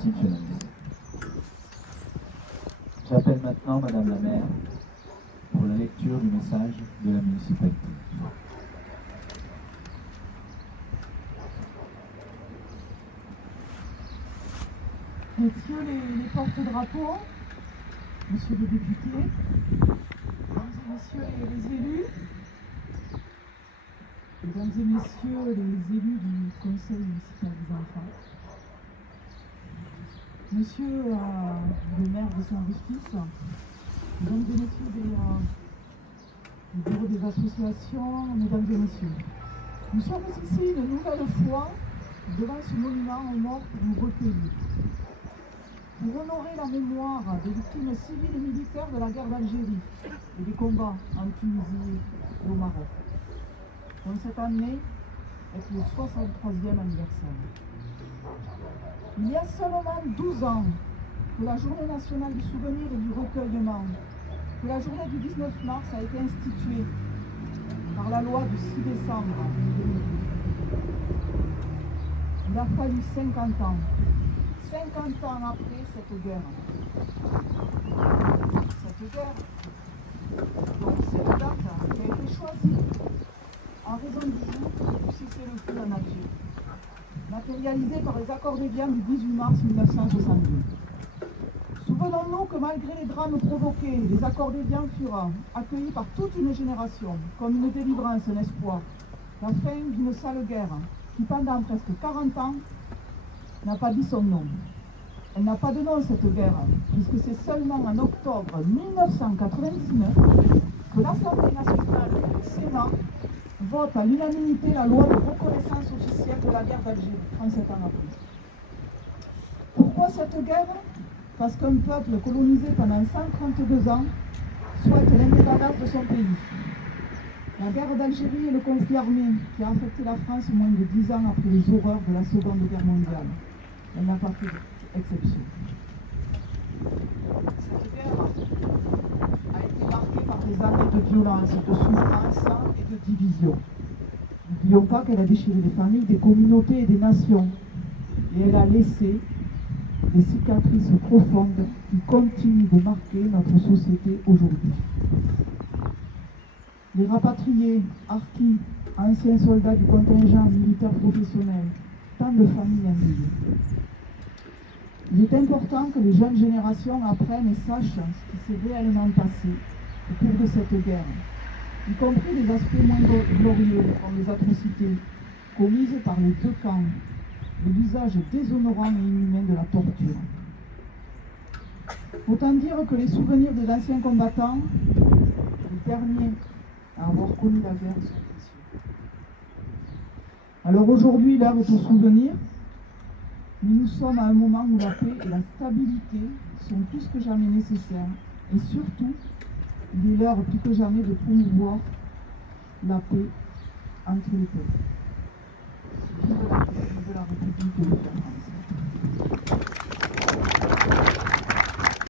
constitutionnaliste. J'appelle maintenant Madame la maire pour la lecture du message de la municipalité. Messieurs les porte-drapeaux, messieurs les députés, mesdames et messieurs les élus, mesdames et messieurs les élus du Conseil municipal des enfants, monsieur le maire de Saint-Rustis, mesdames et messieurs du bureau des associations, mesdames et messieurs, nous sommes ici une nouvelle fois devant ce monument aux morts pour nous recueillir, pour honorer la mémoire des victimes civiles et militaires de la guerre d'Algérie et des combats en Tunisie et au Maroc. Donc cette année est le 63e anniversaire. Il y a seulement 12 ans que la journée nationale du souvenir et du recueillement, que la journée du 19 mars a été instituée par la loi du 6 décembre 2002. Il a fallu 50 ans. 50 ans après cette guerre. Cette guerre, donc cette date qui a été choisie en raison du jour du cessez-le-feu en Algérie, matérialisé par les accords d'Évian du 18 mars 1962. Souvenons-nous que malgré les drames provoqués, les accords d'Évian furent accueillis par toute une génération comme une délivrance, un espoir, la fin d'une sale guerre qui pendant presque 40 ans n'a pas dit son nom. Elle n'a pas de nom cette guerre, puisque c'est seulement en octobre 1999 que l'Assemblée nationale et le Sénat votent à l'unanimité la loi de reconnaissance officielle de la guerre d'Algérie, 37 ans après. Pourquoi cette guerre? Parce qu'un peuple colonisé pendant 132 ans souhaite l'indépendance de son pays. La guerre d'Algérie est le conflit armé qui a affecté la France moins de 10 ans après les horreurs de la Seconde Guerre mondiale. Elle n'a pas fait exception. Cette guerre a été marquée par des années de violence, de souffrance et de division. N'oublions pas qu'elle a déchiré des familles, des communautés et des nations. Et elle a laissé des cicatrices profondes qui continuent de marquer notre société aujourd'hui. Les rapatriés, harkis, anciens soldats du contingent militaire professionnel, tant de familles endeuillées. Il est important que les jeunes générations apprennent et sachent ce qui s'est réellement passé au cours de cette guerre, y compris les aspects moins glorieux comme les atrocités commises par les deux camps et l'usage déshonorant et inhumain de la torture. Autant dire que les souvenirs des anciens combattants, les derniers à avoir connu la guerre, sont précieux. Alors aujourd'hui, l'heure est au souvenir, mais nous sommes à un moment où la paix et la stabilité sont plus que jamais nécessaires. Et surtout, il est l'heure plus que jamais de promouvoir la paix entre les peuples. Vive la paix, vive la République et vive la France.